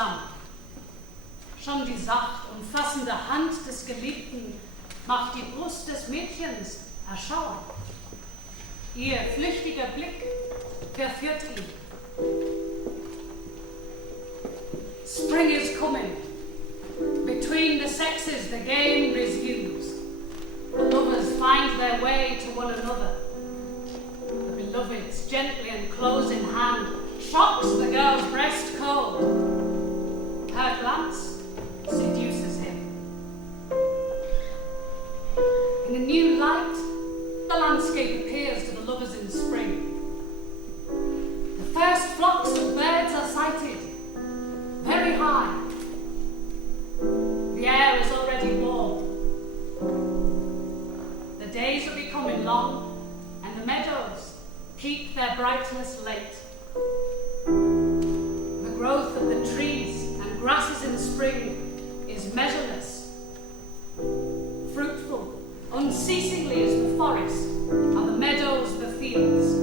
zusammen. Schon die sacht umfassende Hand des Geliebten macht die Brust des Mädchens erschauen. Ihr flüchtiger Blick verführt ihn. Spring is coming. Between the sexes the game resumes. The lovers find their way to one another. The beloved's gently enclosing hand shocks the girl's breast cold. Her glance seduces him. In a new light, the landscape appears to the lovers in spring. The first flocks of birds are sighted, very high. The air is already warm. The days are becoming long, and the meadows keep their brightness late. The growth of the trees and grasses in spring is measureless. Fruitful, unceasingly is the forest, and the meadows the fields.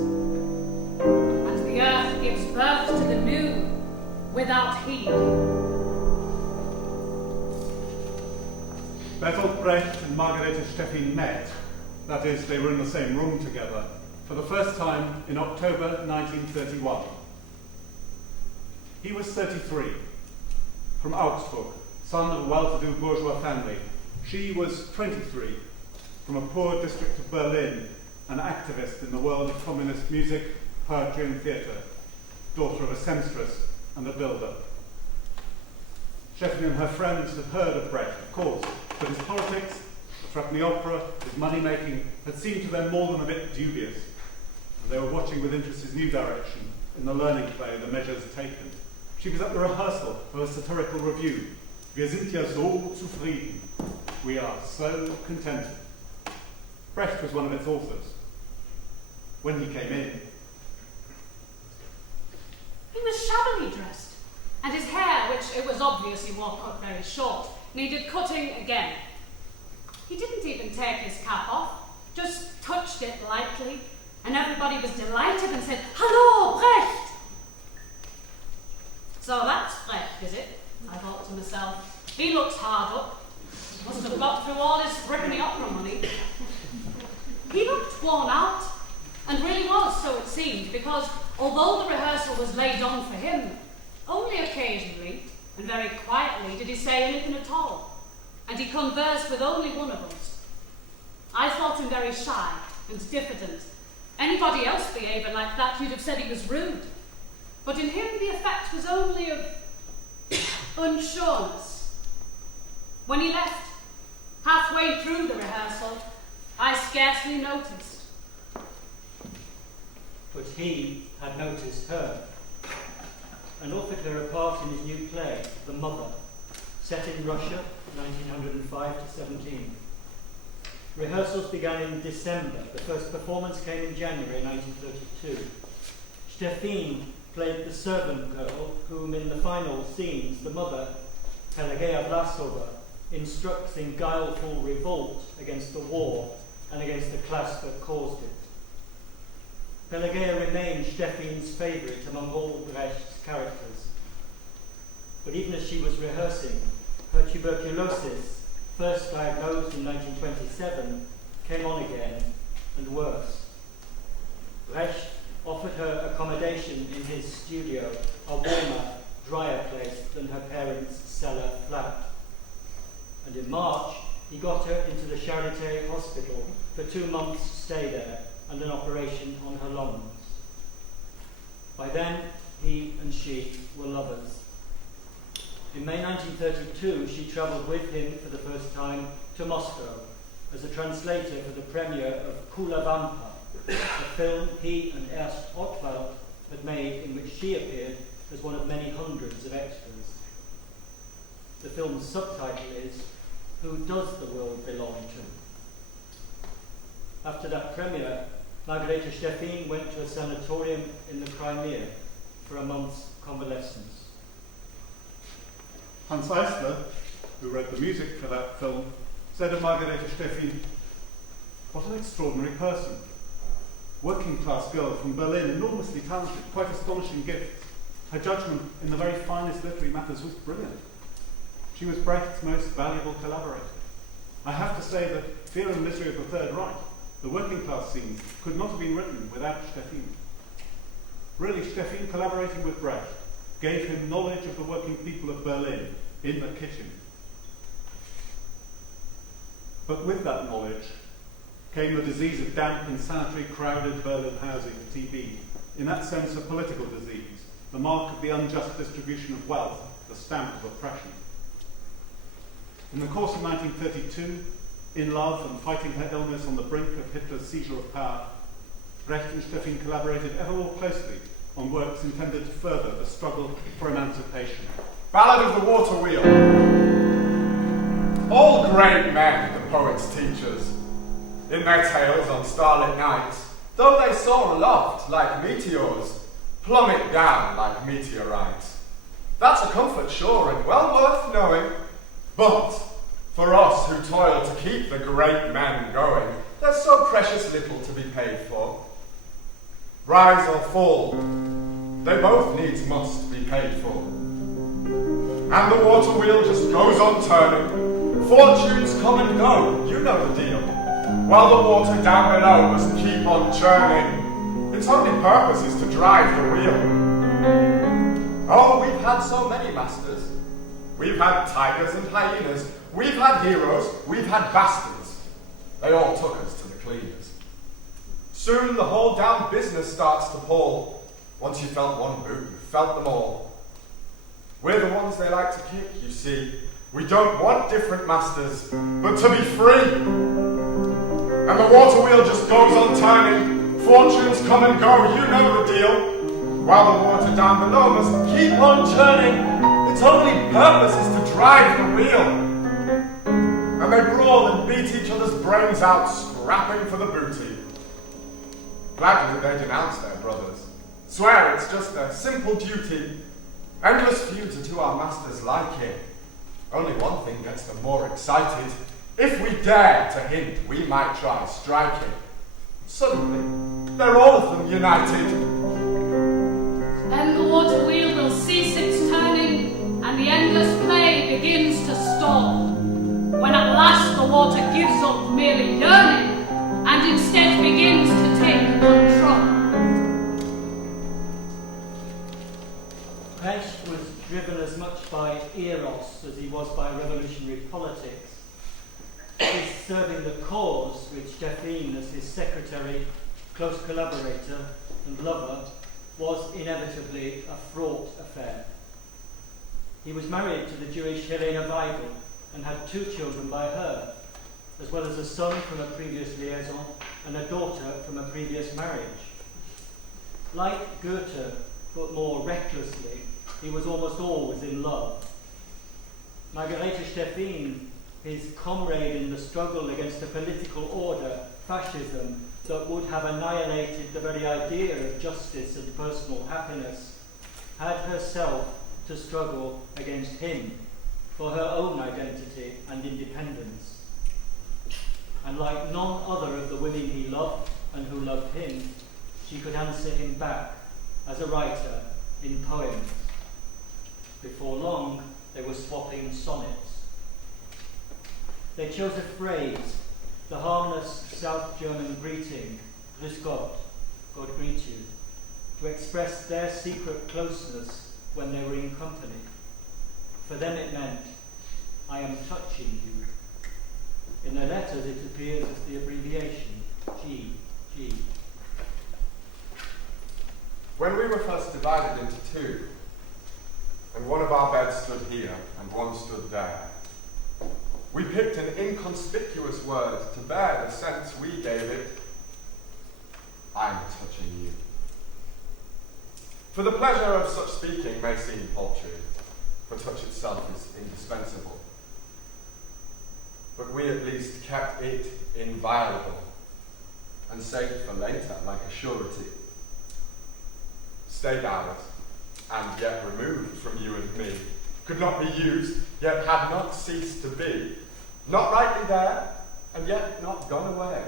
And the earth gives birth to the new without heed. Bertolt Brecht and Margarete Steffin met, that is, they were in the same room together, for the first time in October 1931. He was 33, from Augsburg, son of a well-to-do bourgeois family. She was 23, from a poor district of Berlin, an activist in the world of communist music, poetry and theatre, daughter of a seamstress and a builder. Steffin and her friends had heard of Brecht, of course, but his politics, the threepenny opera, his money-making had seemed to them more than a bit dubious, and they were watching with interest his new direction in the learning play, The Measures Taken. She was at the rehearsal of a satirical review, Wir sind ja so zufrieden. We are so contented. Brecht was one of its authors. When he came in, he was shabbily dressed, and his hair, which it was obvious he wore cut very short, needed cutting again. He didn't even take his cap off, just touched it lightly, and everybody was delighted and said, "Hallo, Brecht!" So that's Brecht, is it? I thought to myself. He looks hard up. Must have got through all his threepenny opera money. He looked worn out, and really was, so it seemed, because although the rehearsal was laid on for him, only occasionally, and very quietly, did he say anything at all, and he conversed with only one of us. I thought him very shy and diffident. Anybody else behaving like that, you'd have said he was rude. But in him the effect was only of unsureness. When he left, halfway through the rehearsal, I scarcely noticed. But he had noticed her, and offered her a part in his new play, The Mother, set in Russia, 1905 to 17. Rehearsals began in December. The first performance came in January 1932. Steffin played the servant girl, whom in the final scenes the mother, Pelageya Vlasova, instructs in guileful revolt against the war and against the class that caused it. Pelageya remained Steffin's favourite among all Brecht's characters. But even as she was rehearsing, her tuberculosis, first diagnosed in 1927, came on again, and worse. Brecht offered her accommodation in his studio, a warmer, drier place than her parents' cellar flat. And in March, he got her into the Charité hospital for 2 months' stay there and an operation on her lungs. By then, he and she were lovers. In May 1932, she travelled with him for the first time to Moscow as a translator for the premiere of Kula Vampa, a film he and Ernst Ottwald had made in which she appeared as one of many hundreds of extras. The film's subtitle is Who Does the World Belong To? After that premiere, Margarete Steffin went to a sanatorium in the Crimea for a month's convalescence. Hans Eisler, who wrote the music for that film, said of Margarete Steffin, "What an extraordinary person. Working class girl from Berlin, enormously talented, quite astonishing gifts. Her judgment in the very finest literary matters was brilliant. She was Brecht's most valuable collaborator. I have to say that Fear and Misery of the Third Reich, the working class scenes, could not have been written without Steffin. Really, Steffin, collaborating with Brecht, gave him knowledge of the working people of Berlin in the kitchen. But with that knowledge came the disease of damp, insanitary, crowded Berlin housing, TB, in that sense a political disease, the mark of the unjust distribution of wealth, the stamp of oppression. In the course of 1932, in love and fighting her illness on the brink of Hitler's seizure of power, Brecht and Steffin collaborated ever more closely on works intended to further the struggle for emancipation. Ballad of the Water Wheel. All great men, the poet's teachers, in their tales on starlit nights, though they soar aloft like meteors, plummet down like meteorites. That's a comfort sure and well worth knowing, but for us who toil to keep the great men going, there's so precious little to be paid for. Rise or fall, they both needs must be paid for. And the water wheel just goes on turning, fortunes come and go, you know the deal, while the water down below must keep on churning. Its only purpose is to drive the wheel. Oh, we've had so many masters. We've had tigers and hyenas, we've had heroes, we've had bastards. They all took us to the cleaners. Soon the whole damn business starts to pall. Once you felt one boot, you felt them all. We're the ones they like to kick, you see. We don't want different masters, but to be free. And the water wheel just goes on turning, fortunes come and go, you know the deal. While the water down below must keep on churning, its only purpose is to drive the wheel. And they brawl and beat each other's brains out, scrapping for the booty. Gladly they denounce their brothers, swear it's just their simple duty. Endless feuds are to our masters liking. Only one thing gets them more excited. If we dare to hint we might try striking, suddenly they're all of them united. Then the water wheel will cease its turning, and the endless play begins to stall, when at last the water gives up merely yearning, and instead begins to take control. Brecht was driven as much by eros as he was by revolutionary politics. His serving the cause, which Steffin, as his secretary, close collaborator, and lover, was inevitably a fraught affair. He was married to the Jewish Helena Weigel and had 2 children by her, as well as a son from a previous liaison and a daughter from a previous marriage. Like Goethe, but more recklessly, he was almost always in love. Margarete Steffin, his comrade in the struggle against a political order, fascism, that would have annihilated the very idea of justice and personal happiness, had herself to struggle against him for her own identity and independence. And like none other of the women he loved and who loved him, she could answer him back as a writer in poems. Before long, they were swapping sonnets. They chose a phrase, the harmless South German greeting, Grüß Gott, God greet you, to express their secret closeness when they were in company. For them it meant, I am touching you. In their letters it appears as the abbreviation, G. When we were first divided into 2, and one of our beds stood here and one stood there, we picked an inconspicuous word to bear the sense we gave it. I'm touching you. For the pleasure of such speaking may seem paltry, for touch itself is indispensable. But we at least kept it inviolable, and saved for later like a surety. Stayed ours, and yet removed from you and me, could not be used, yet had not ceased to be, not rightly there, and yet not gone away.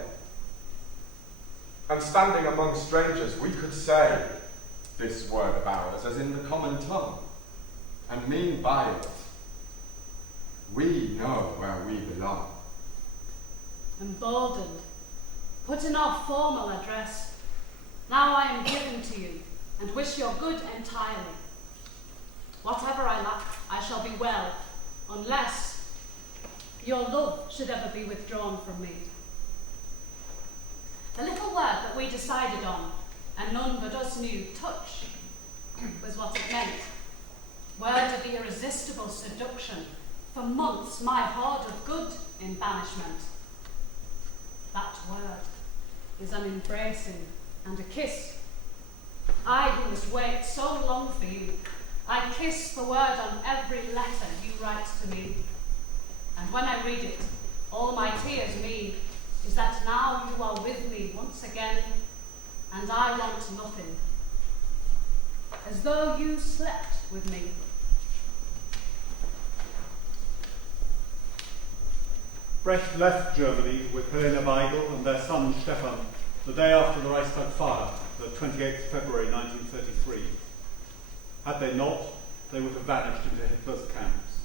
And standing among strangers, we could say, this word of ours as in the common tongue, and mean by it, we know where we belong. Emboldened, putting off formal address, now I am given to you, and wish your good entirely. Whatever I lack, I shall be well, unless your love should ever be withdrawn from me. The little word that we decided on, and none but us knew, touch, was what it meant. Word of irresistible seduction, for months my hoard of good in banishment. That word is an embracing and a kiss. I who must wait so long for you, I kiss the word on every letter you write to me. And when I read it, all my tears mean is that now you are with me once again, and I want nothing. As though you slept with me. Brecht left Germany with Helena Weigel and their son Steffin the day after the Reichstag fire, the 28th of February 1933. Had they not, they would have vanished into Hitler's camps.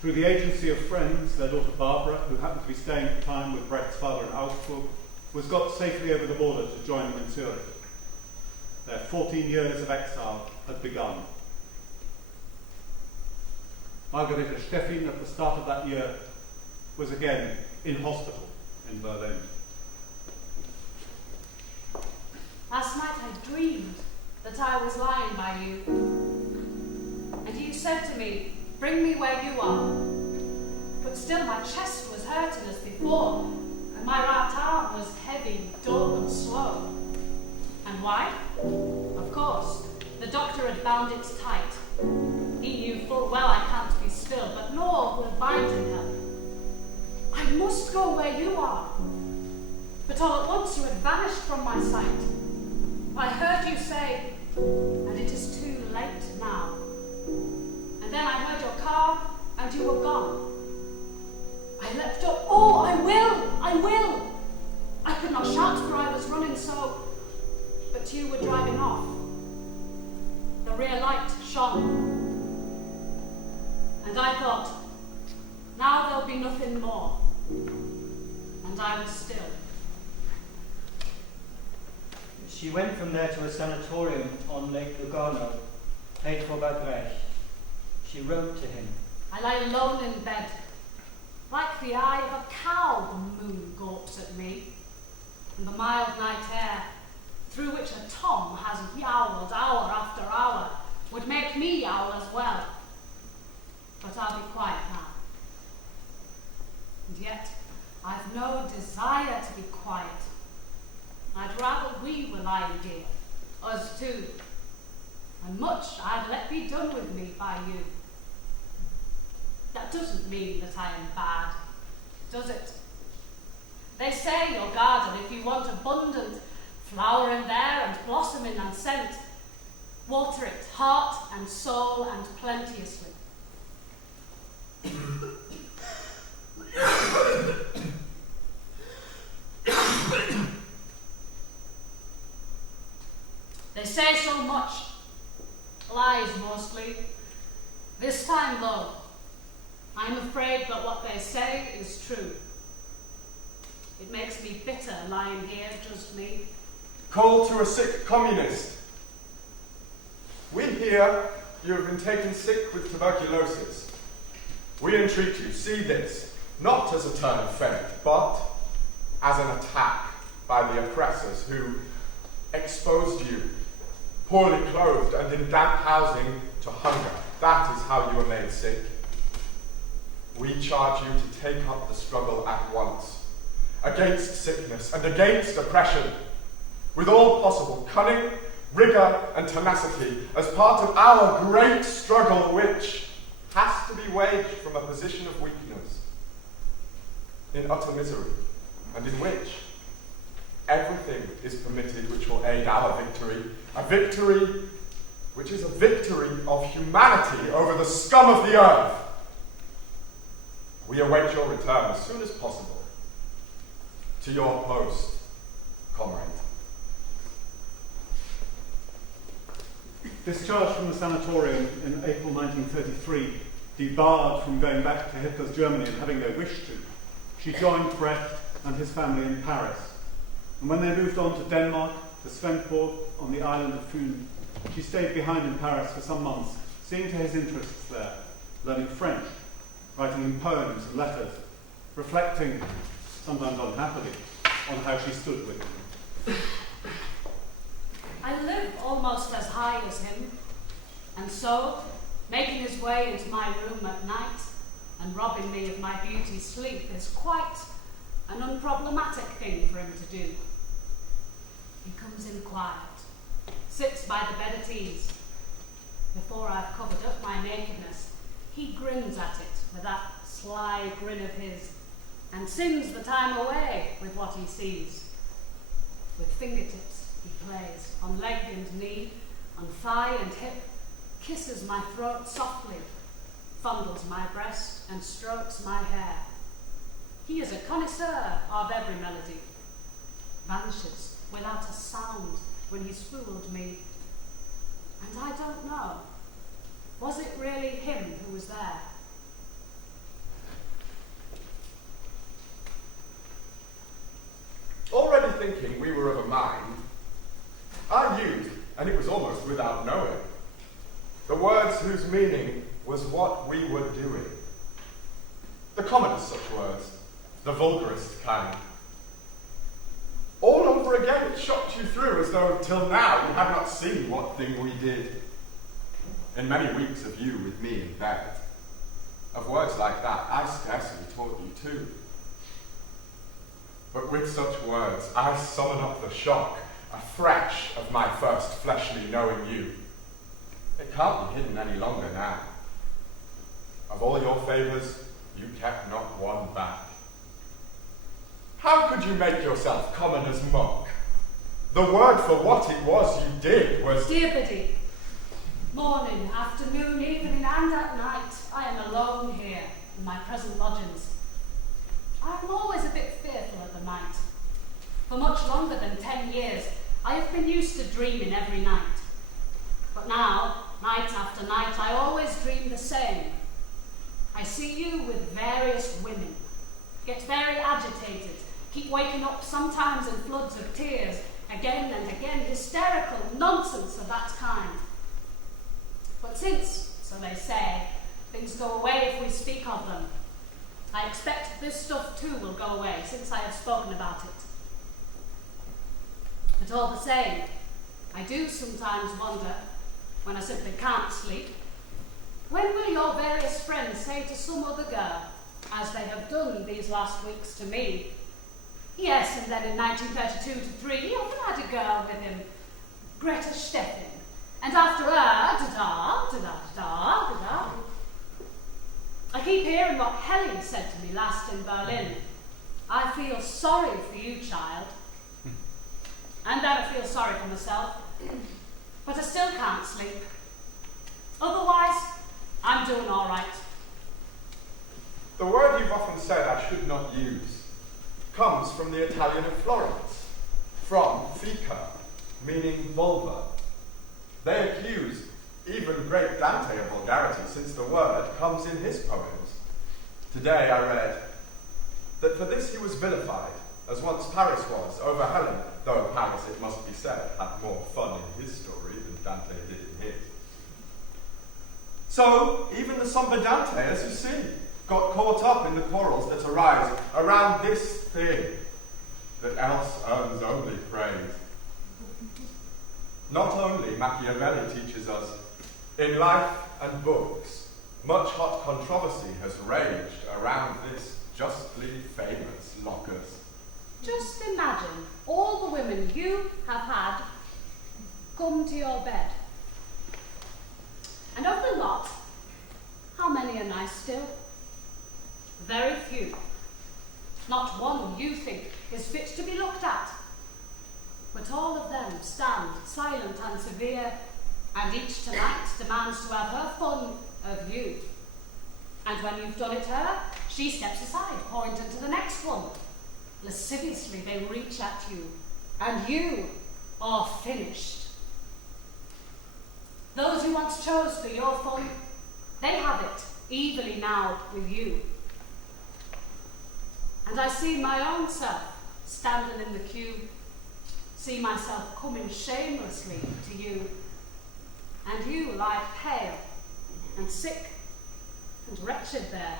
Through the agency of friends, their daughter Barbara, who happened to be staying at the time with Brecht's father in Augsburg, was got safely over the border to join them in Zurich. Their 14 years of exile had begun. Margarete Steffin, at the start of that year, was again in hospital in Berlin. Last night I dreamed that I was lying by you, and you said to me, "Bring me where you are." But still my chest was hurting as before, and my right arm was heavy, dull and slow. And why? Of course, the doctor had bound it tight. He knew full well I can't be still, but nor will binding help. I must go where you are. But all at once you had vanished from my sight. I heard you say, "And it is too late now." And then I heard your car, and you were gone. I leapt up. "Oh, I will! I will!" I could not shout, for I was running so. But you were driving off. The rear light shone. And I thought, now there'll be nothing more. And I was still. She went from there to a sanatorium on Lake Lugano, paid for by Brecht. She wrote to him. I lie alone in bed. Like the eye of a cow, the moon gawps at me. And the mild night air, through which a Tom has yowled hour after hour, would make me yowl as well. But I'll be quiet now. And yet, I've no desire to be quiet. I'd rather we were lying here, us two, and much I'd let be done with me by you. That doesn't mean that I am bad, does it? They say your garden, if you want abundant flower in there and blossoming and scent, water it heart and soul and plenteously. They say so much, lies mostly. This time, though, I'm afraid that what they say is true. It makes me bitter lying here, just me. Call to a sick communist. We hear you have been taken sick with tuberculosis. We entreat you, see this, not as a turn of fate, but as an attack by the oppressors who exposed you, poorly clothed and in damp housing, to hunger. That is how you were made sick. We charge you to take up the struggle at once, against sickness and against oppression, with all possible cunning, rigour and tenacity, as part of our great struggle which has to be waged from a position of weakness, in utter misery, and in which everything is permitted which will aid our victory, a victory which is a victory of humanity over the scum of the earth. We await your return as soon as possible to your post, comrade. Discharged from the sanatorium in April 1933, debarred from going back to Hitler's Germany and having no wish to, she joined Brecht and his family in Paris. And when they moved on to Denmark, to Svendborg on the island of Kuhn, she stayed behind in Paris for some months, seeing to his interests there, learning French, writing him poems and letters, reflecting, sometimes unhappily, on how she stood with him. I live almost as high as him, and so, making his way into my room at night and robbing me of my beauty sleep is quite an unproblematic thing for him to do. He comes in quiet, sits by the bed at ease. Before I've covered up my nakedness, he grins at it with that sly grin of his and sings the time away with what he sees. With fingertips he plays on leg and knee, on thigh and hip, kisses my throat softly, fondles my breast and strokes my hair. He is a connoisseur of every melody, vanishes without a sound when he's fooled me. And I don't know, was it really him who was there? Already thinking we were of a mind, I used, and it was almost without knowing, the words whose meaning was what we were doing. The commonest such words, the vulgarest kind. All over again it shocked you through as though till now you had not seen what thing we did. In many weeks of you with me in bed, of words like that I scarcely taught you too. But with such words I summon up the shock afresh of my first fleshly knowing you. It can't be hidden any longer now. Of all your favours, you kept not one back. How could you make yourself common as muck? The word for what it was you did was... Dear Biddy, morning, afternoon, evening, and at night, I am alone here in my present lodgings. I am always a bit fearful of the night. For much longer than 10 years, I have been used to dreaming every night. But now, night after night, I always dream the same. I see you with various women, get very agitated, keep waking up sometimes in floods of tears, again and again, hysterical nonsense of that kind. But since, so they say, things go away if we speak of them, I expect this stuff too will go away since I have spoken about it. But all the same, I do sometimes wonder, when I simply can't sleep, when will your various friends say to some other girl, as they have done these last weeks to me, yes, and then in 1932 to 3, he often had a girl with him, Greta Steffin, and after her, da-da, da-da, da-da, da-da. I keep hearing what Helen said to me last in Berlin. I feel sorry for you, child. And then I feel sorry for myself. But I still can't sleep. Otherwise, I'm doing all right. The word you've often said I should not use comes from the Italian of Florence, from fica, meaning vulva. They accuse even great Dante of vulgarity, since the word comes in his poems. Today I read that for this he was vilified, as once Paris was over Helen, though Paris, it must be said, had more fun in his story than Dante did in his. So, even the somber Dante, as you see, got caught up in the quarrels that arise around this thing that else earns only praise. Not only Machiavelli teaches us, in life and books, much hot controversy has raged around this justly famous Locus. Just imagine all the women you have had come to your bed. And of the lot, how many are nice still? Very few. Not one you think is fit to be looked at. But all of them stand silent and severe, and each tonight demands to have her fun of you. And when you've done it her, she steps aside, pointing to the next one. Lasciviously they reach at you, and you are finished. those you once chose for your fun, they have it evilly now with you. And I see my own self standing in the queue, see myself coming shamelessly to you, and you lie pale and sick and wretched there.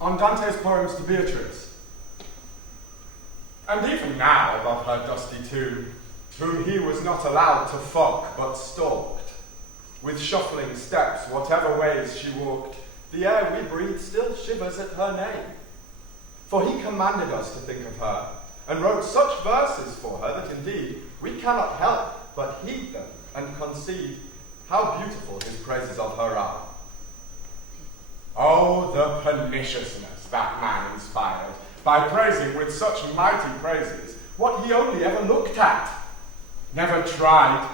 On Dante's poems to Beatrice, and even now above her dusty tomb, whom he was not allowed to fuck but stalked, with shuffling steps, whatever ways she walked, the air we breathe still shivers at her name. For he commanded us to think of her, and wrote such verses for her that indeed we cannot help but heed them and conceive how beautiful his praises of her are. Oh, the perniciousness that man inspired, by praising with such mighty praises what he only ever looked at, never tried.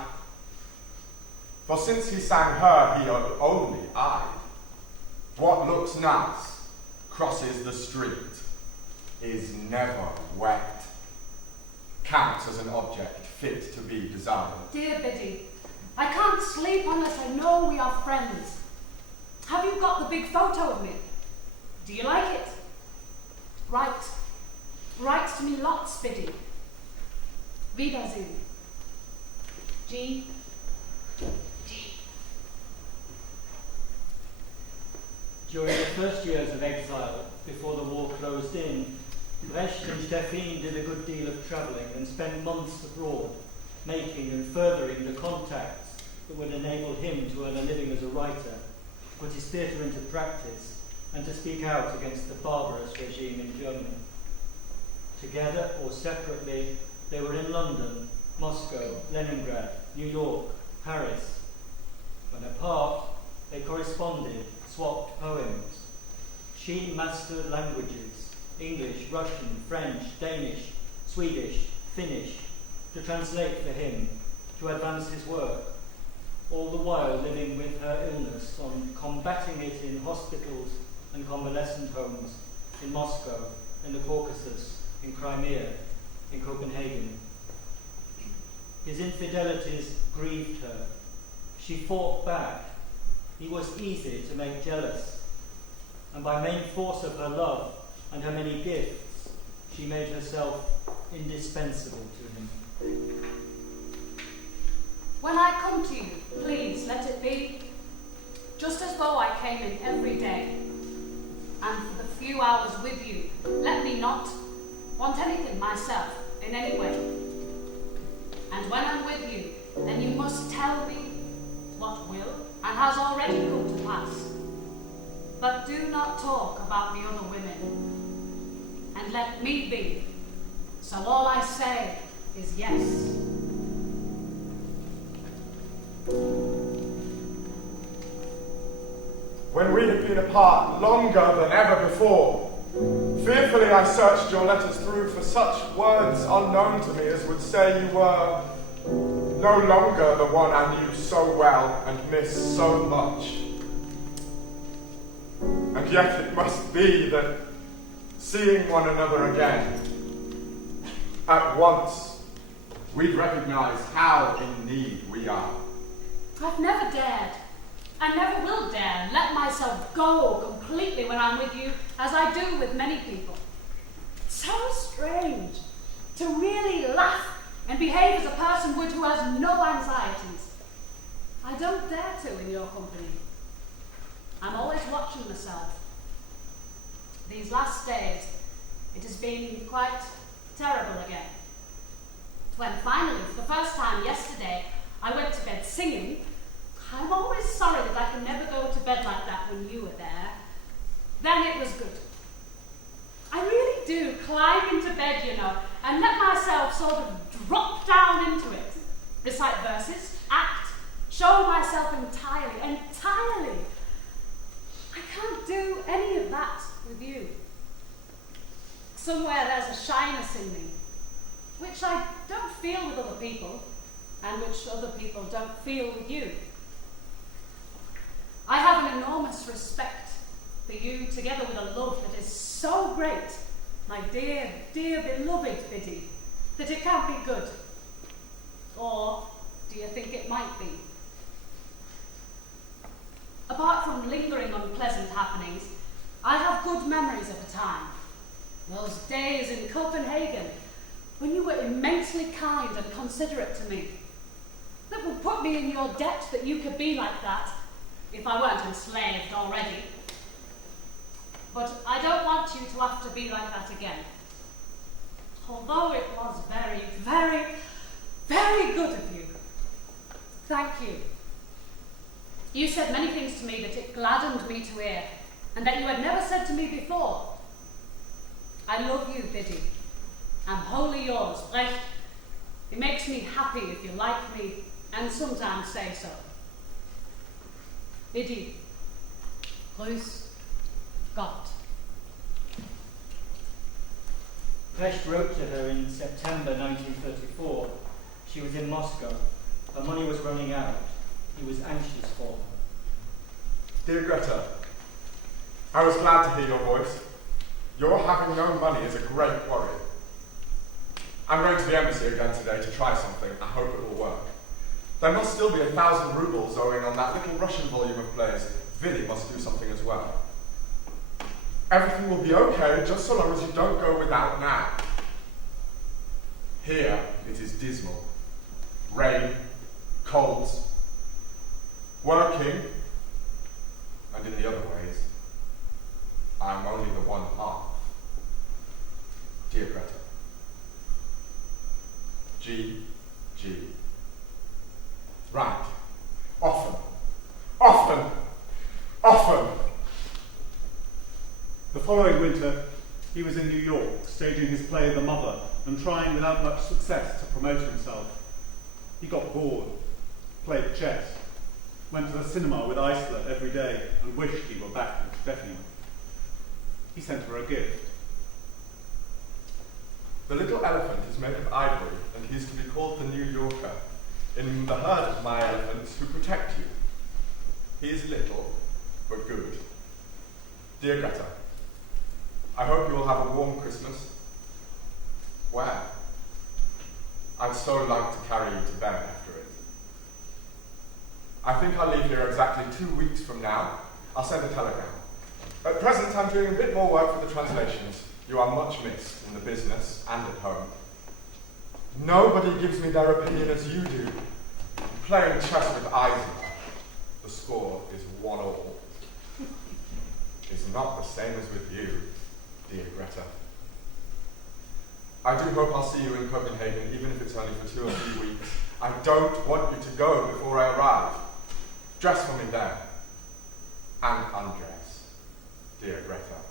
For since he sang her, he only eyed. What looks nice, crosses the street, is never wet, counts as an object fit to be desired. Dear Biddy, I can't sleep unless I know we are friends. Have you got the big photo of me? Do you like it? Write to me lots, Biddy. Wiedersehen. G. During the first years of exile, before the war closed in, Brecht and Steffin did a good deal of travelling and spent months abroad, making and furthering the contacts that would enable him to earn a living as a writer, put his theatre into practice, and to speak out against the barbarous regime in Germany. Together or separately, they were in London, Moscow, Leningrad, New York, Paris. When apart, they corresponded, swapped poems. She mastered languages, English, Russian, French, Danish, Swedish, Finnish, to translate for him, to advance his work, all the while living with her illness on combating it in hospitals and convalescent homes in Moscow, in the Caucasus, in Crimea, in Copenhagen. His infidelities grieved her. She fought back. He was easy to make jealous. And by main force of her love and her many gifts, she made herself indispensable to him. When I come to you, please let it be just as though I came in every day. And for the few hours with you, let me not want anything myself in any way. And when I'm with you, then you must tell me what will and has already come to pass. But do not talk about the other women. And let me be. So all I say is yes. When we had been apart longer than ever before, fearfully I searched your letters through for such words unknown to me as would say you were no longer the one I knew so well and missed so much. And yet it must be that seeing one another again, at once we'd recognize how in need we are. I've never dared, and never will dare, let myself go completely when I'm with you, as I do with many people. It's so strange to really laugh and behave as a person would who has no anxieties. I don't dare to in your company. I'm always watching myself. These last days, it has been quite terrible again. When finally, for the first time yesterday, I went to bed singing. I'm always sorry that I can never go to bed like that when you were there. Then it was good. I really do climb into bed, you know, and let myself sort of drop down into it. Recite verses, act, show myself entirely. I can't do any of that with you. Somewhere there's a shyness in me, which I don't feel with other people, and which other people don't feel with you. I have an enormous respect for you, together with a love that is so great, my dear, dear beloved Biddy, that it can't be good. Or do you think it might be? Apart from lingering on pleasant happenings, I have good memories of the time. Those days in Copenhagen, when you were immensely kind and considerate to me. That would put me in your debt that you could be like that, if I weren't enslaved already. But I don't want you to have to be like that again. Although it was very, very, very good of you. Thank you. You said many things to me that it gladdened me to hear, and that you had never said to me before. I love you, Biddy. I'm wholly yours, Brecht. It makes me happy if you like me, and sometimes say so. Biddy. Grüß Gott. Brecht wrote to her in September 1934. She was in Moscow. Her money was running out. He was anxious for her. Dear Greta, I was glad to hear your voice. Your having no money is a great worry. I'm going to the embassy again today to try something. I hope it will work. There must still be 1,000 rubles owing on that little Russian volume of plays. Vinny must do something as well. Everything will be okay just so long as you don't go without now. Here it is dismal. Rain, colds, working, and in the other ways, I am only the one half. Dear Greta. G. Right. Often. The following winter, he was in New York, staging his play The Mother, and trying without much success to promote himself. He got bored, played chess, went to the cinema with Isla every day, and wished he were back in Steffin. He sent her a gift. The little elephant is made of ivory, and he is to be called the New Yorker, in the herd of my elephants who protect you. He is little, but good. Dear Greta, I hope you will have a warm Christmas. Where? I'd so like to carry you to bed after it. I think I'll leave here exactly 2 weeks from now. I'll send a telegram. At present, I'm doing a bit more work for the translations. You are much missed in the business and at home. Nobody gives me their opinion as you do. Playing chess with Isla, the score is 1-all. It's not the same as with you, dear Greta. I do hope I'll see you in Copenhagen, even if it's only for 2 or 3 weeks. I don't want you to go before I arrive. Dress for me then. And undress, dear Greta.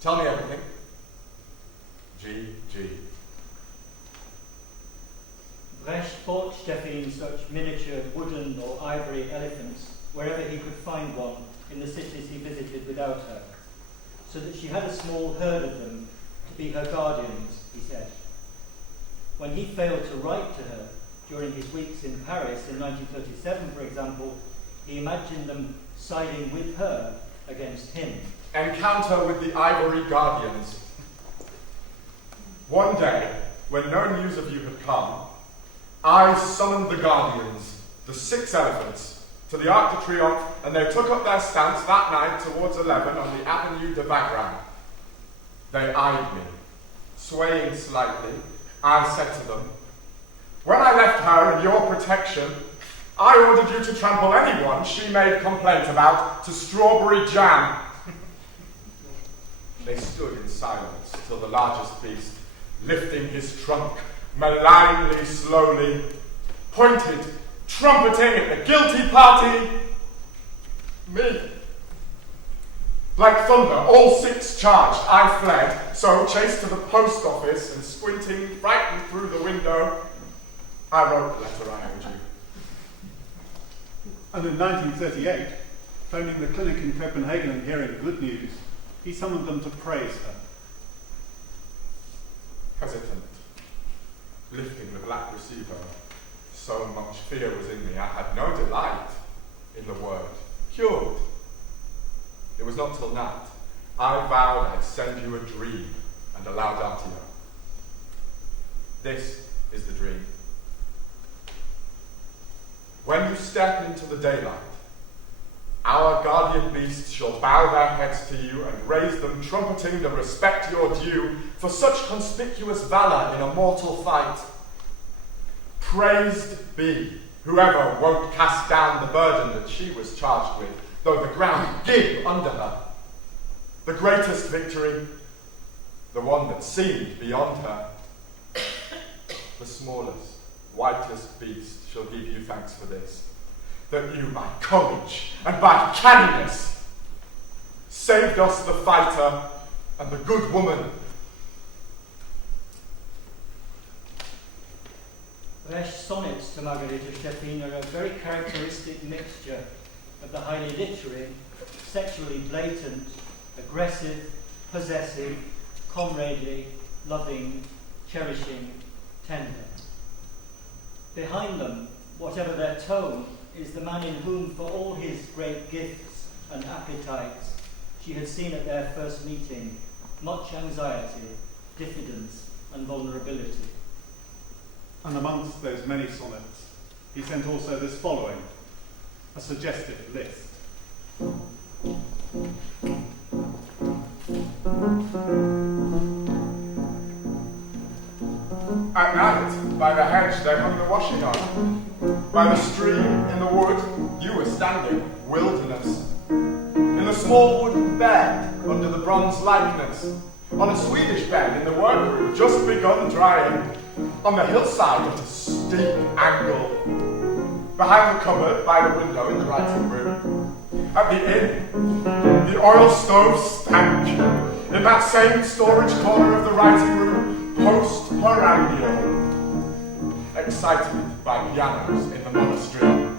Tell me everything. G. Brecht bought Steffin such miniature wooden or ivory elephants wherever he could find one in the cities he visited without her, so that she had a small herd of them to be her guardians, he said. When he failed to write to her during his weeks in Paris in 1937, for example, he imagined them siding with her against him. Encounter with the ivory guardians. One day, when no news of you had come, I summoned the guardians, the 6 elephants, to the Arc de Triomphe, and they took up their stance that night towards 11 on the Avenue de Wagram. They eyed me, swaying slightly. I said to them, when I left her in your protection, I ordered you to trample anyone she made complaint about to strawberry jam. They stood in silence till the largest beast, lifting his trunk, malignly slowly, pointed, trumpeting at the guilty party, me. Like thunder, all 6 charged. I fled, so chased to the post office and squinting, frightened through the window, I wrote the letter I owed you. And in 1938, phoning the clinic in Copenhagen and hearing good news, he summoned them to praise her. Hesitant, lifting the black receiver, so much fear was in me, I had no delight in the word cured. It was not till night I vowed I'd send you a dream and a laudatio. This is the dream. When you step into the daylight, our guardian beasts shall bow their heads to you and raise them, trumpeting the respect your due for such conspicuous valour in a mortal fight. Praised be whoever won't cast down the burden that she was charged with, though the ground give under her. The greatest victory, the one that seemed beyond her. The smallest, whitest beast shall give you thanks for this, that you by courage and by canniness saved us the fighter and the good woman. Brecht's sonnets to Margarete Steffin are a very characteristic mixture of the highly literary, sexually blatant, aggressive, possessive, comradely, loving, cherishing, tender. Behind them, whatever their tone, is the man in whom, for all his great gifts and appetites, she had seen at their first meeting much anxiety, diffidence, and vulnerability. And amongst those many sonnets, he sent also this following, a suggestive list. At night, by the hedge they hung the washing on. By the stream, in the wood, you were standing, wilderness. In the small wooden bed, under the bronze likeness. On a Swedish bed in the workroom, just begun drying. On the hillside at a steep angle. Behind the cupboard, by the window in the writing room. At the inn, the oil stove stank. In that same storage corner of the writing room, post-perandial. Excited by pianos in the monastery.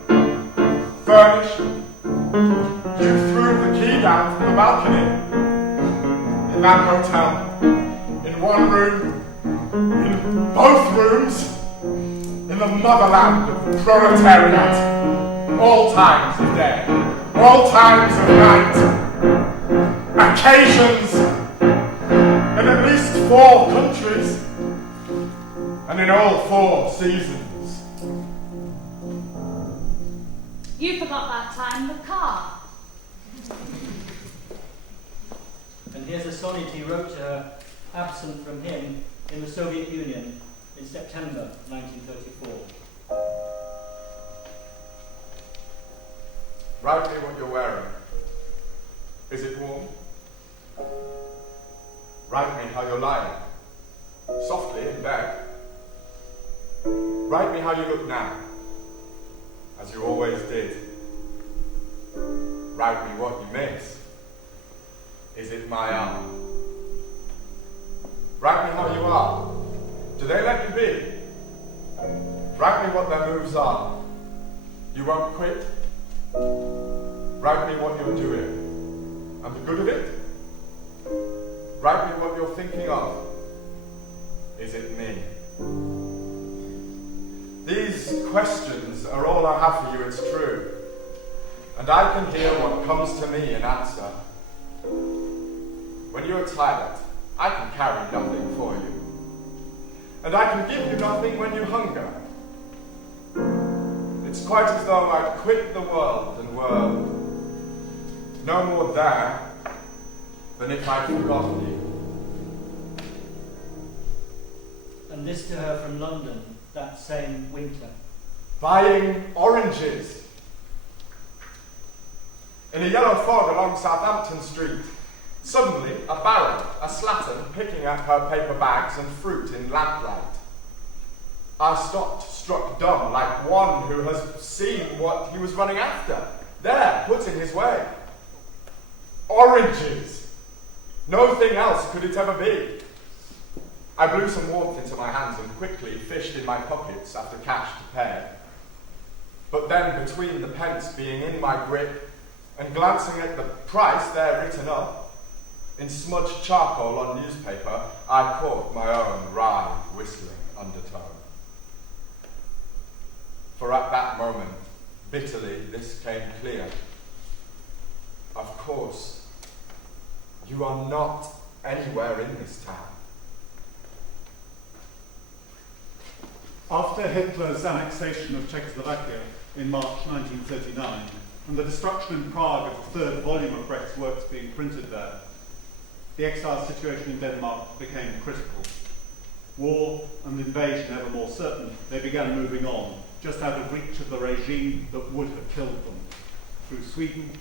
Furnished, you threw the key down from the balcony. In that hotel, in one room, in both rooms, in the motherland of the proletariat, all times of day, all times of night, occasions, in at least 4 countries, and in all 4 seasons. You forgot that time in the car. And here's a sonnet he wrote to her, absent from him, in the Soviet Union in September 1934. Write me what you're wearing. Is it warm? Write me how you're lying, softly in bed. Write me how you look now, as you always did. Write me what you miss. Is it my arm? Write me how you are. Do they let you be? Write me what their moves are. You won't quit? Write me what you're doing, and the good of it. Write me what you're thinking of. Is it me? These questions are all I have for you, it's true. And I can hear what comes to me in answer. When you're tired, I can carry nothing for you. And I can give you nothing when you hunger. It's quite as though I'd quit the world and were no more there than if I'd forgotten you. And this to her from London, that same winter. Buying oranges. In a yellow fog along Southampton Street, suddenly a baron, a slattern, picking at her paper bags and fruit in lamplight. I stopped, struck dumb, like one who has seen what he was running after, there, put in his way. Oranges! No thing else could it ever be. I blew some warmth into my hands and quickly fished in my pockets after cash to pay. But then, between the pence being in my grip and glancing at the price there written up, in smudged charcoal on newspaper, I caught my own wry, whistling undertone. For at that moment, bitterly, this came clear. Of course, you are not anywhere in this town. After Hitler's annexation of Czechoslovakia in March 1939, and the destruction in Prague of the third volume of Brecht's works being printed there, the exile situation in Denmark became critical. War and invasion ever more certain, they began moving on, just out of reach of the regime that would have killed them, through Sweden,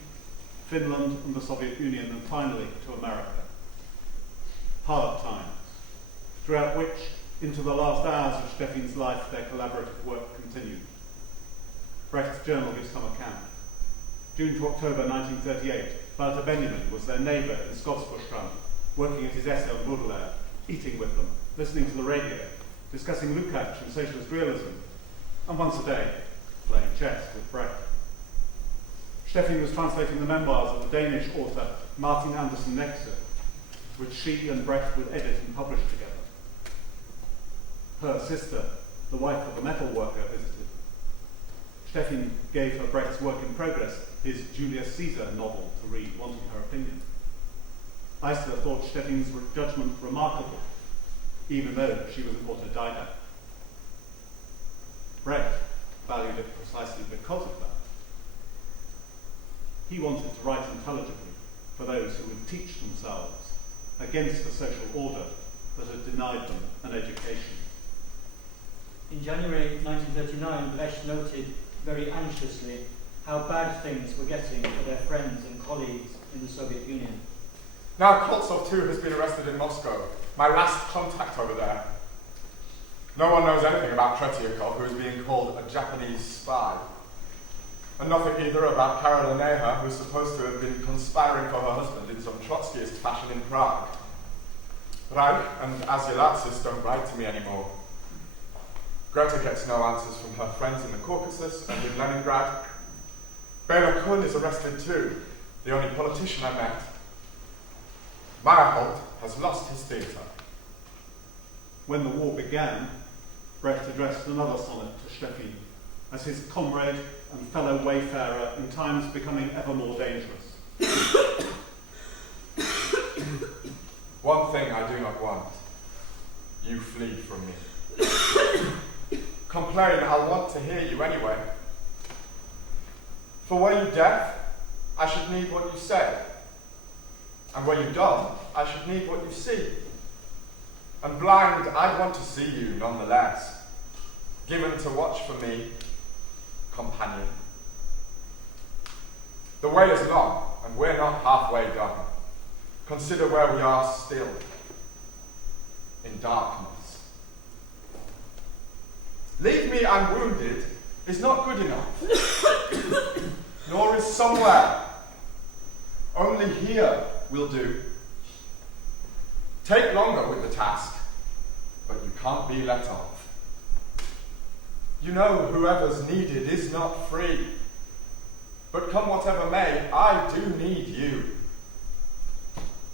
Finland and the Soviet Union, and finally to America. Hard times, throughout which, into the last hours of Steffin's life, their collaborative work continued. Brecht's journal gives some account. June to October 1938, Walter Benjamin was their neighbour in Skogsborgstrand, working at his essay on Baudelaire, eating with them, listening to the radio, discussing Lukács and socialist realism, and once a day, playing chess with Brecht. Steffin was translating the memoirs of the Danish author Martin Andersen Nexø, which she and Brecht would edit and publish together. Her sister, the wife of a metal worker, visited. Steffin gave her Brecht's work in progress, his Julius Caesar novel, to read, wanting her opinion. Eisler thought Steffin's judgment remarkable, even though she was an autodidact. Brecht valued it precisely because of that. He wanted to write intelligibly for those who would teach themselves against the social order that had denied them an education. In January 1939, Brecht noted very anxiously how bad things were getting for their friends and colleagues in the Soviet Union. Now Koltsov too has been arrested in Moscow, my last contact over there. No one knows anything about Tretyakov, who is being called a Japanese spy. And nothing either about Karolineha, who is supposed to have been conspiring for her husband in some Trotskyist fashion in Prague. Reich and Asilatsis don't write to me anymore. Greta gets no answers from her friends in the Caucasus and in Leningrad. Bela Kuhn is arrested too, the only politician I met. Meyerhold has lost his theatre. When the war began, Brecht addressed another sonnet to Steffin as his comrade and fellow wayfarer in times becoming ever more dangerous. One thing I do not want. You flee from me. Complain, I'll want to hear you anyway. For were you deaf, I should need what you say. And were you dumb, I should need what you see. And blind, I'd want to see you nonetheless. Given to watch for me, companion. The way is long, and we're not halfway done. Consider where we are still, in darkness. Leave me unwounded is not good enough, nor is somewhere. Only here will do. Take longer with the task, but you can't be let off. You know whoever's needed is not free. But come whatever may, I do need you.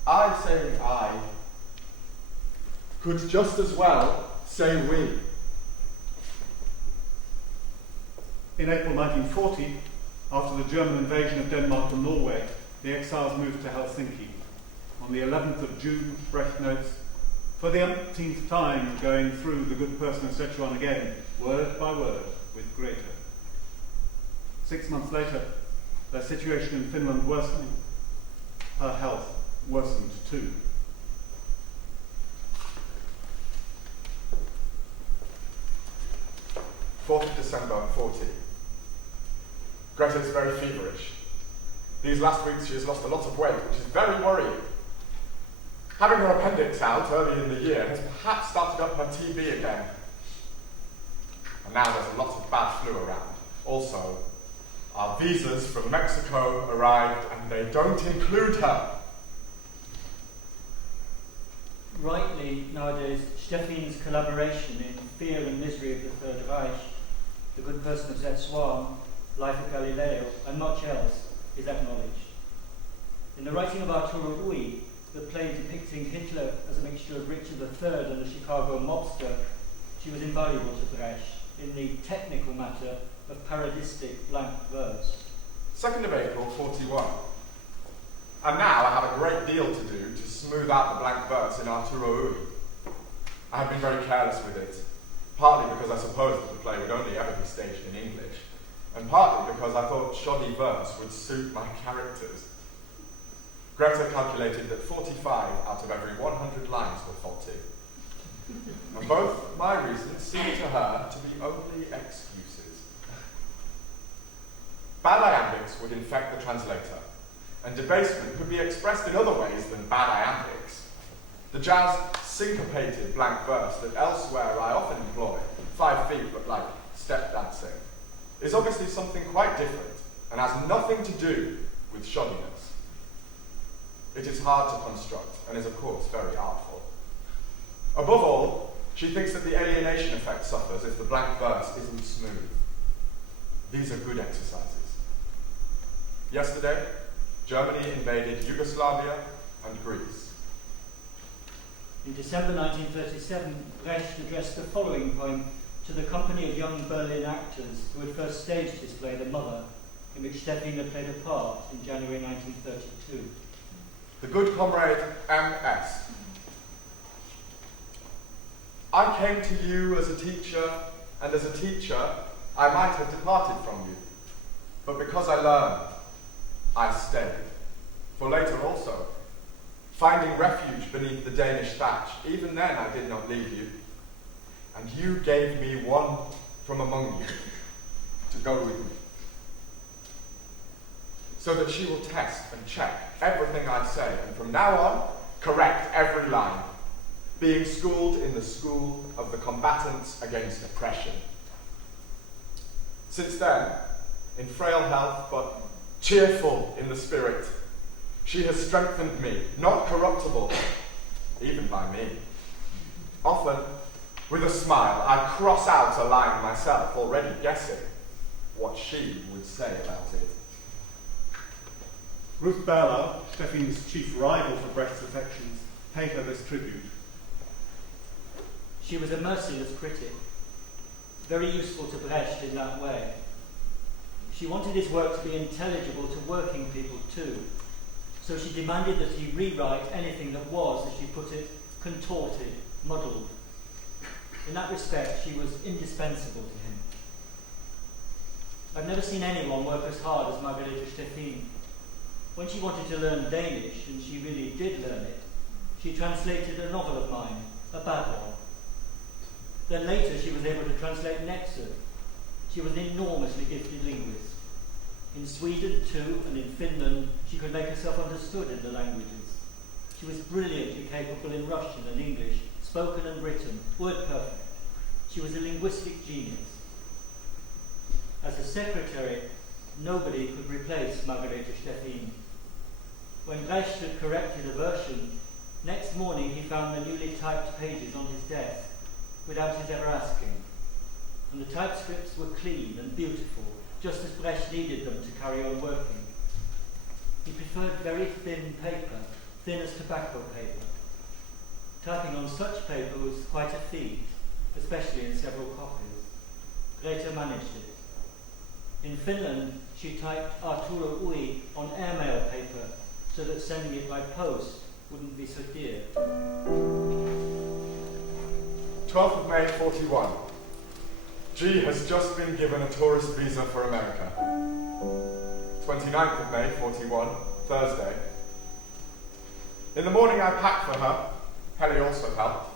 I saying I could just as well say we. In April 1940, after the German invasion of Denmark and Norway, the exiles moved to Helsinki. On the 11th of June, Brecht notes, for the umpteenth time going through the good person of Szechuan again, word by word, with Greta. 6 months later, their situation in Finland worsening, her health worsened too. December 40. Greta is very feverish. These last weeks she has lost a lot of weight, which is very worrying. Having her appendix out early in the year has perhaps started up her TB again. And now there's a lot of bad flu around. Also, our visas from Mexico arrived and they don't include her. Rightly, nowadays, Steffin's collaboration in Fear and Misery of the Third Reich, The Good Person of Szechuan, Life of Galileo, and much else is acknowledged. In the writing of Arturo Ui, the play depicting Hitler as a mixture of Richard III and a Chicago mobster, she was invaluable to Brecht in the technical matter of parodistic blank verse. 2nd of April, 41. And now I have a great deal to do to smooth out the blank verse in Arturo Ui. I have been very careless with it, partly because I supposed that the play would only ever be staged in English, and partly because I thought shoddy verse would suit my characters. Greta calculated that 45 out of every 100 lines were faulty. And both my reasons seemed to her to be only excuses. Bad iambics would infect the translator, and debasement could be expressed in other ways than bad iambics. The jazz syncopated blank verse that elsewhere I often employ, 5 feet but like step dancing, is obviously something quite different and has nothing to do with shoddiness. It is hard to construct and is of course very artful. Above all, she thinks that the alienation effect suffers if the blank verse isn't smooth. These are good exercises. Yesterday, Germany invaded Yugoslavia and Greece. In December 1937, Brecht addressed the following poem to the company of young Berlin actors who had first staged his play The Mother, in which Steffin had played a part in January 1932. The good comrade M.S. I came to you as a teacher, and as a teacher I might have departed from you. But because I learned, I stayed. For later also, finding refuge beneath the Danish thatch, even then I did not leave you. And you gave me one from among you to go with me, so that she will test and check everything I say, and from now on, correct every line, being schooled in the school of the combatants against oppression. Since then, in frail health, but cheerful in the spirit, she has strengthened me, not corruptible, even by me. Often, with a smile, I cross out a line myself, already guessing what she would say about it. Ruth Berlau, Steffin's chief rival for Brecht's affections, paid her this tribute. She was a merciless critic, very useful to Brecht in that way. She wanted his work to be intelligible to working people too, so she demanded that he rewrite anything that was, as she put it, contorted, muddled. In that respect, she was indispensable to him. I've never seen anyone work as hard as Margarete Steffin. When she wanted to learn Danish, and she really did learn it, she translated a novel of mine, a bad one. Then later she was able to translate Nexus. She was an enormously gifted linguist. In Sweden too, and in Finland, she could make herself understood in the languages. She was brilliantly capable in Russian and English, spoken and written, word perfect. She was a linguistic genius. As a secretary, nobody could replace Margarete Steffin. When Brecht had corrected a version, next morning he found the newly typed pages on his desk, without his ever asking. And the typescripts were clean and beautiful, just as Brecht needed them to carry on working. He preferred very thin paper, thin as tobacco paper. Typing on such paper was quite a feat, especially in several copies. Greta managed it. In Finland, she typed Arturo Ui on airmail paper so that sending it by post wouldn't be so dear. 12th of May, 41. G has just been given a tourist visa for America. 29th of May, 41, Thursday. In the morning I packed for her. Helly also helped.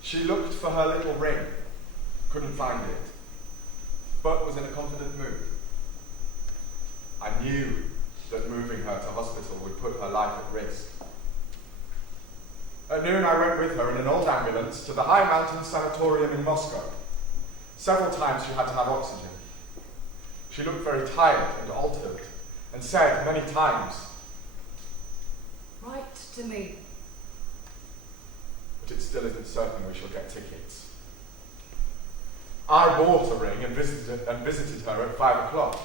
She looked for her little ring, couldn't find it, but was in a confident mood. I knew that moving her to hospital would put her life at risk. At noon I went with her in an old ambulance to the High Mountain Sanatorium in Moscow. Several times she had to have oxygen. She looked very tired and altered, and said many times, Write to me. but it still isn't certain we shall get tickets. I bought a ring and visited her at 5 o'clock.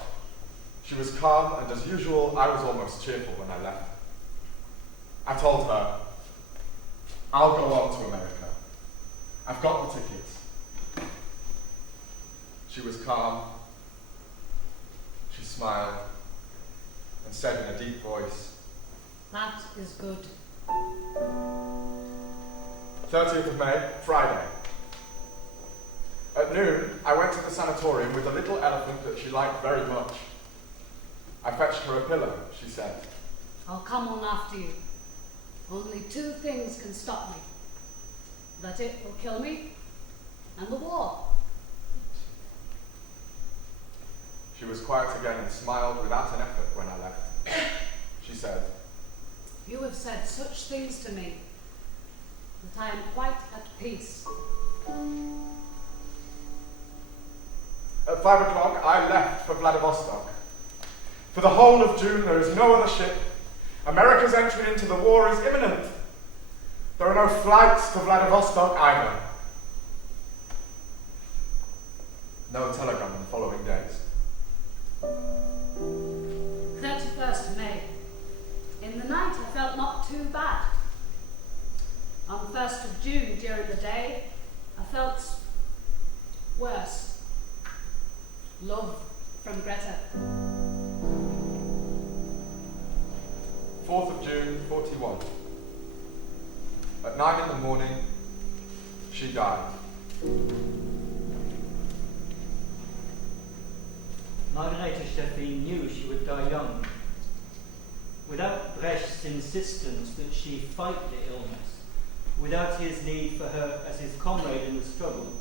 She was calm, and as usual, I was almost cheerful when I left. I told her, I'll go on to America. I've got the tickets. She was calm. She smiled and said in a deep voice, That is good. 30th of May, Friday. At noon, I went to the sanatorium with a little elephant that she liked very much. I fetched her a pillow, she said. I'll come on after you. Only two things can stop me. That it will kill me, and the war. She was quiet again and smiled without an effort when I left. She said, You have said such things to me that I am quite at peace. At 5 o'clock, I left for Vladivostok. For the whole of June, there is no other ship. America's entry into the war is imminent. There are no flights to Vladivostok either. No telegram in the following days. 31st May. In the night, I felt not too bad. On 1st of June, during the day, I felt worse. Love from Greta. 4th of June, 41. At 9 in the morning, she died. Margarete Steffin knew she would die young. Without Brecht's insistence that she fight the illness, without his need for her as his comrade in the struggle,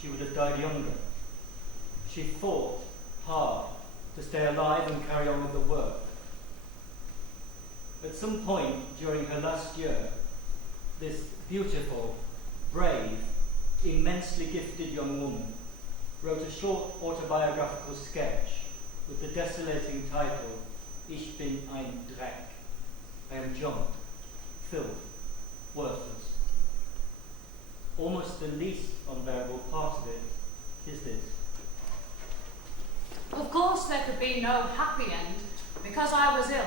she would have died younger. She fought hard to stay alive and carry on with the work. At some point during her last year, this beautiful, brave, immensely gifted young woman wrote a short autobiographical sketch with the desolating title, Ich bin ein Dreck. I am junk, filth, worthless. Almost the least unbearable part of it is this. Of course, there could be no happy end because I was ill.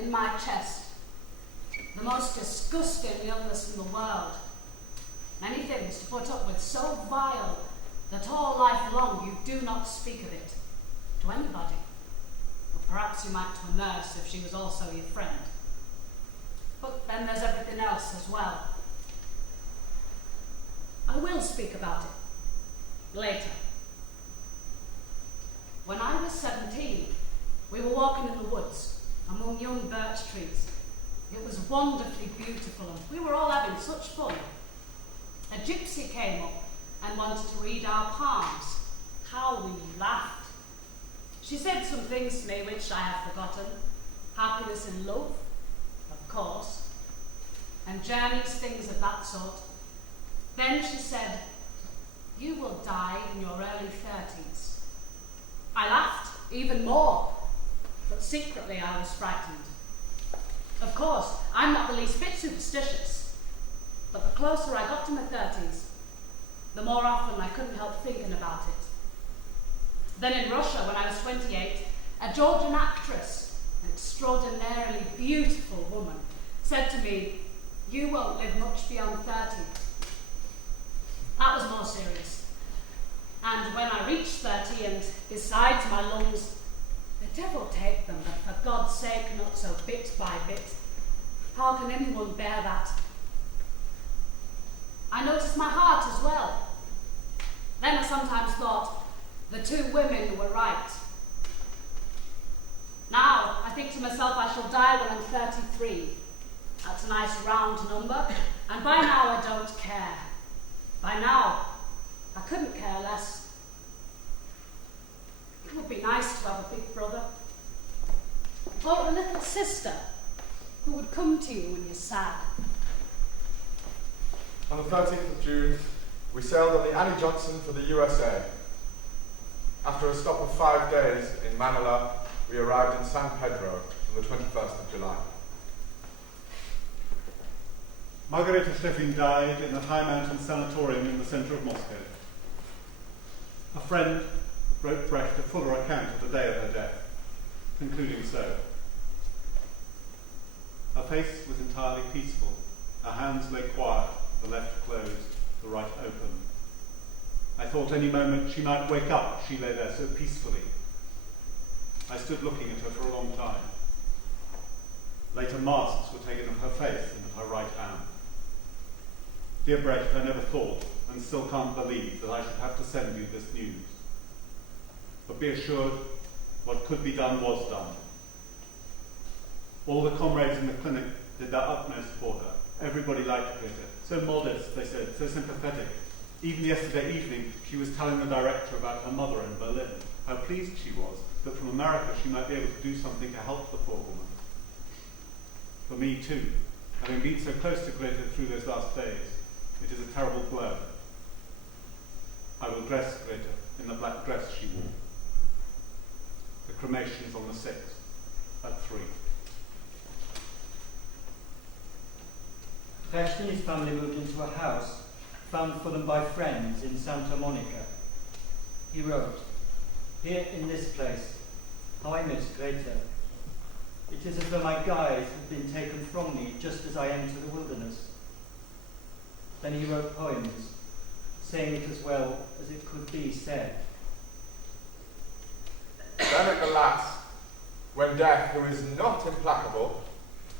In my chest. The most disgusting illness in the world. Many things to put up with so vile that all life long you do not speak of it to anybody. Or perhaps you might to a nurse if she was also your friend. But then there's everything else as well. I will speak about it later. When I was 17, we were walking in the woods among young birch trees. It was wonderfully beautiful and we were all having such fun. A gypsy came up and wanted to read our palms. How we laughed. She said some things to me which I have forgotten. Happiness in love, of course, and journeys, things of that sort. Then she said, you will die in your early 30s. I laughed even more. But secretly I was frightened. Of course, I'm not the least bit superstitious, but the closer I got to my 30s, the more often I couldn't help thinking about it. Then in Russia, when I was 28, a Georgian actress, an extraordinarily beautiful woman, said to me, you won't live much beyond 30. That was more serious. And when I reached 30 and besides my lungs, the devil take them, but for God's sake, not so bit by bit. How can anyone bear that? I noticed my heart as well. Then I sometimes thought, the two women were right. Now, I think to myself I shall die when I'm 33. That's a nice round number, and by now I don't care. By now, I couldn't care less. It would be nice to have a big brother. Or a little sister who would come to you when you're sad. On the 13th of June, we sailed on the Annie Johnson for the USA. After a stop of 5 days in Manila, we arrived in San Pedro on the 21st of July. Margarete Steffin died in the high mountain sanatorium in the centre of Moscow. A friend wrote Brecht a fuller account of the day of her death, concluding so. Her face was entirely peaceful. Her hands lay quiet, the left closed, the right open. I thought any moment she might wake up, she lay there so peacefully. I stood looking at her for a long time. Later masks were taken of her face and of her right hand. Dear Brecht, I never thought and still can't believe that I should have to send you this news. But be assured, what could be done was done. All the comrades in the clinic did their utmost for her. Everybody liked Greta. So modest, they said, so sympathetic. Even yesterday evening, she was telling the director about her mother in Berlin, how pleased she was that from America she might be able to do something to help the poor woman. For me too, having been so close to Greta through those last days, it is a terrible blow. I will dress Greta in the black dress she wore. The cremation is on the 6th, at 3. Brecht and his family moved into a house found for them by friends in Santa Monica. He wrote, "Here in this place, how I miss Greta. It is as though my guise had been taken from me just as I enter the wilderness." Then he wrote poems, saying it as well as it could be said. Then at the last, when death, who is not implacable,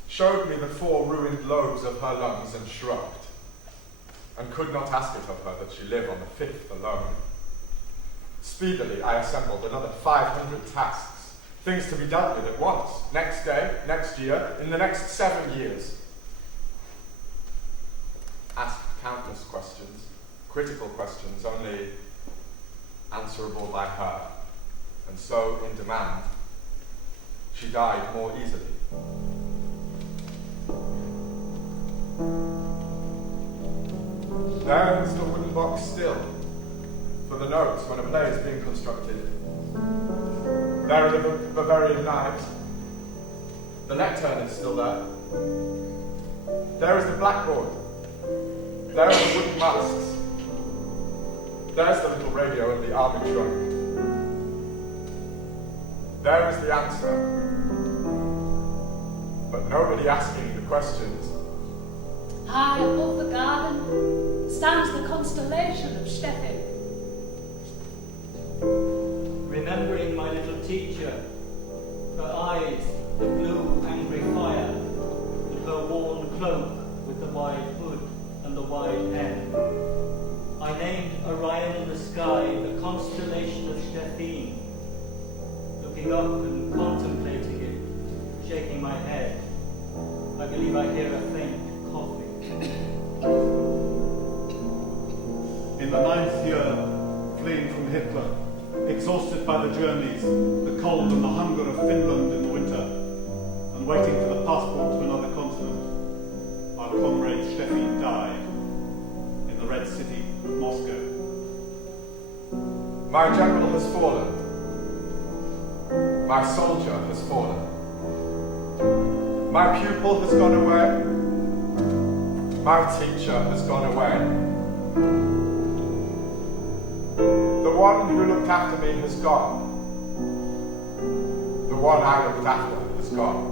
showed me the 4 ruined lobes of her lungs and shrugged, and could not ask it of her that she live on the 5th alone. Speedily I assembled another 500 tasks, things to be dealt with at once, next day, next year, in the next 7 years. Asked countless questions, critical questions only answerable by her, and so in demand, she died more easily. There is the wooden box still, for the notes when a play is being constructed. There are the Bavarian knives. The lectern is still there. There is the blackboard. There are the wooden masks. There's the little radio in the army trunk. There is the answer. But nobody asking the questions. High above the garden stands the constellation of Steffin. Remembering my little teacher, her eyes, the blue, angry fire, and her worn cloak with the wide hood and the wide hem, I named Orion in the sky the constellation of Steffin. Looking up and contemplating it, shaking my head, I believe I hear a faint coughing. In the 9th year, fleeing from Hitler, exhausted by the journeys, the cold and the hunger of Finland in the winter, and waiting for the passport to another continent, our comrade Steffin died in the Red City of Moscow. My general has fallen. My soldier has fallen. My pupil has gone away. My teacher has gone away. The one who looked after me has gone. The one I looked after has gone.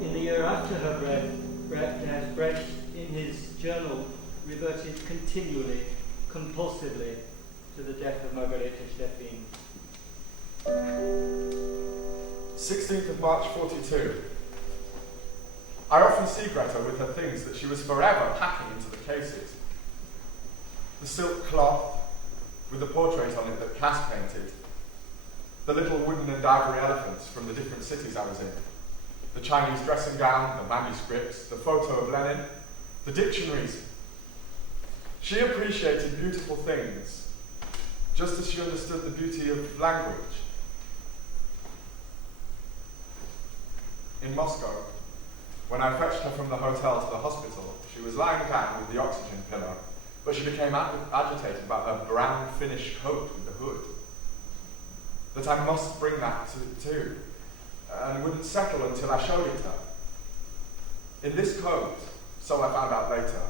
In the year after her Brecht in his journal reverted continually, compulsively, to the death of Margarete Steffin. 16th of March 42. I often see Greta with her things that she was forever packing into the cases. The silk cloth with the portrait on it that Cass painted. The little wooden and ivory elephants from the different cities I was in. The Chinese dressing gown, the manuscripts, the photo of Lenin, the dictionaries. She appreciated beautiful things, just as she understood the beauty of language. In Moscow, when I fetched her from the hotel to the hospital, she was lying down with the oxygen pillow, but she became agitated about her brown Finnish coat with the hood. That I must bring that too, and wouldn't settle until I showed it her. In this coat, so I found out later,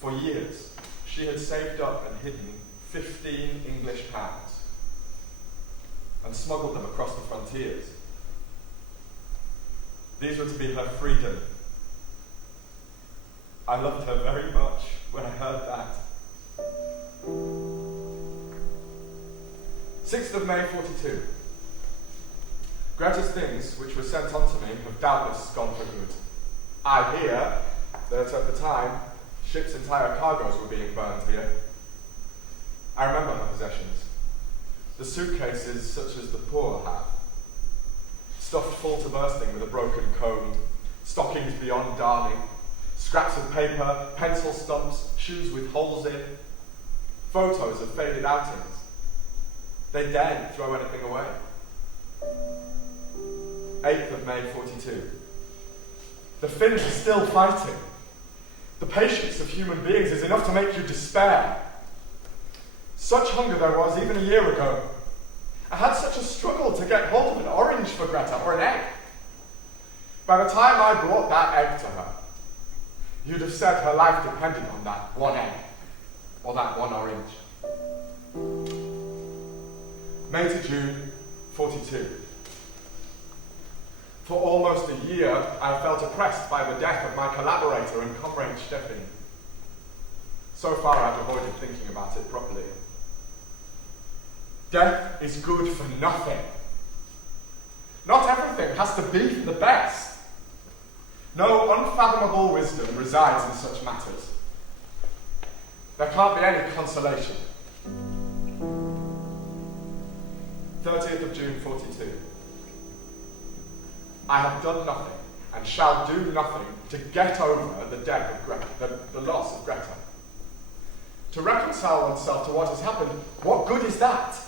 for years, she had saved up and hidden 15 English pounds and smuggled them across the frontiers. These were to be her freedom. I loved her very much when I heard that. 6th of May 42. Greta's things, which were sent on to me, have doubtless gone for good. I hear that at the time, ships' entire cargoes were being burned here. I remember her possessions. The suitcases such as the poor have. Stuffed full to bursting with a broken comb, stockings beyond darning, scraps of paper, pencil stumps, shoes with holes in, photos of faded outings. They daren't throw anything away. 8th of May, 42. The Finns are still fighting. The patience of human beings is enough to make you despair. Such hunger there was even a year ago. I had such a struggle to get hold of an orange for Greta or an egg. By the time I brought that egg to her, you'd have said her life depended on that one egg or that one orange. May to June, 42. For almost a year, I felt oppressed by the death of my collaborator and comrade Steffin. So far, I've avoided thinking about it properly. Death is good for nothing. Not everything has to be for the best. No unfathomable wisdom resides in such matters. There can't be any consolation. 30th of June, 42. I have done nothing and shall do nothing to get over the death of Greta, the loss of Greta. To reconcile oneself to what has happened, what good is that?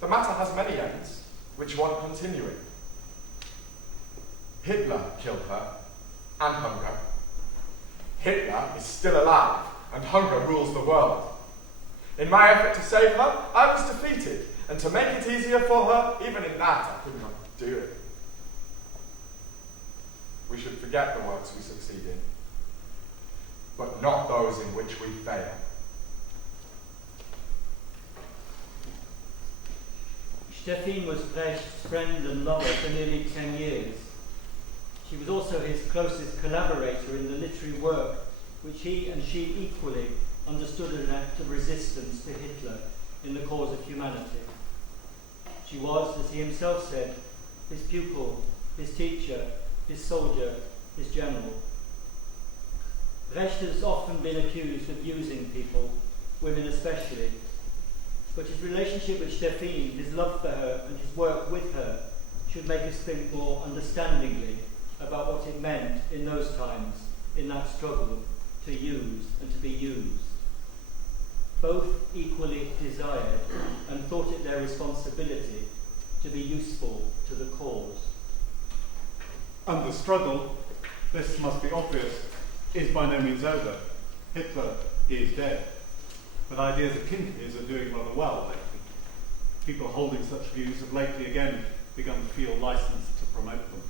The matter has many ends, which want continuing. Hitler killed her, and hunger. Hitler is still alive, and hunger rules the world. In my effort to save her, I was defeated, and to make it easier for her, even in that I could not do it. We should forget the works we succeed in, but not those in which we fail. Steffin was Brecht's friend and lover for nearly 10 years. She was also his closest collaborator in the literary work, which he and she equally understood as an act of resistance to Hitler in the cause of humanity. She was, as he himself said, his pupil, his teacher, his soldier, his general. Brecht has often been accused of using people, women especially, but his relationship with Steffin, his love for her and his work with her should make us think more understandingly about what it meant in those times, in that struggle to use and to be used. Both equally desired and thought it their responsibility to be useful to the cause. And the struggle, this must be obvious, is by no means over. Hitler is dead. But ideas akin to his are doing rather well lately. People holding such views have lately again begun to feel licensed to promote them.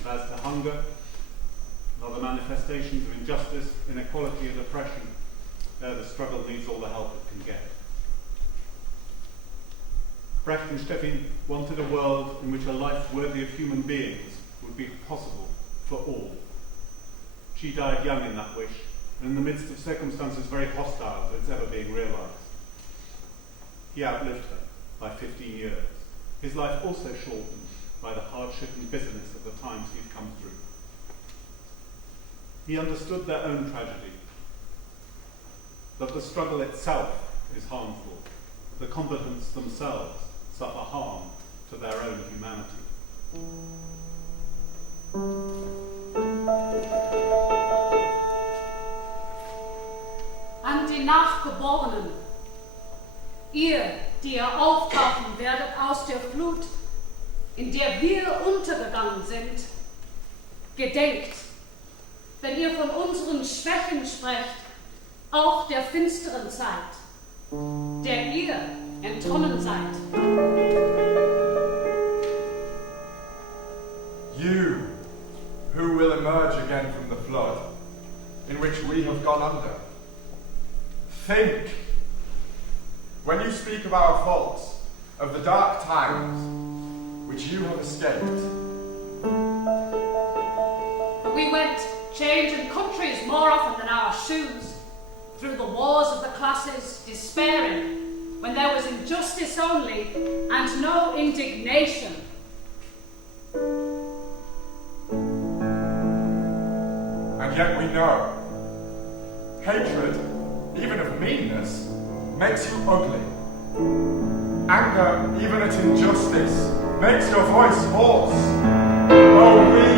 And as to hunger and other manifestations of injustice, inequality and oppression, there the struggle needs all the help it can get. Brecht and Steffin wanted a world in which a life worthy of human beings would be possible for all. She died young in that wish, and in the midst of circumstances very hostile to its ever being realised. He outlived her by 15 years, his life also shortened by the hardship and bitterness of the times he'd come through. He understood their own tragedy, that the struggle itself is harmful, the combatants themselves suffer harm to their own humanity. An die Nachgeborenen, ihr, die ihr auftauchen werdet aus der Flut, in der wir untergegangen sind, gedenkt, wenn ihr von unseren Schwächen sprecht, auch der finsteren Zeit, der ihr entronnen seid. You, who will emerge again from the flood, in which we have gone under. Think, when you speak of our faults, of the dark times which you have escaped. We went changing countries more often than our shoes, through the wars of the classes, despairing, when there was injustice only, and no indignation. yet we know. Hatred, even of meanness, makes you ugly. Anger, even at injustice, makes your voice hoarse. Oh, we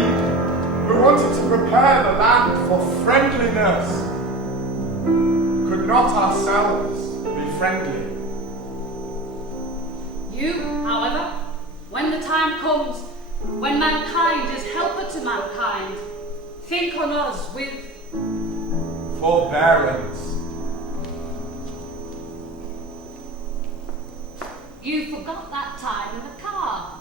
who wanted to prepare the land for friendliness, could not ourselves be friendly. You, however, when the time comes, when mankind is helper to mankind, think on us with forbearance. You forgot that time in the car.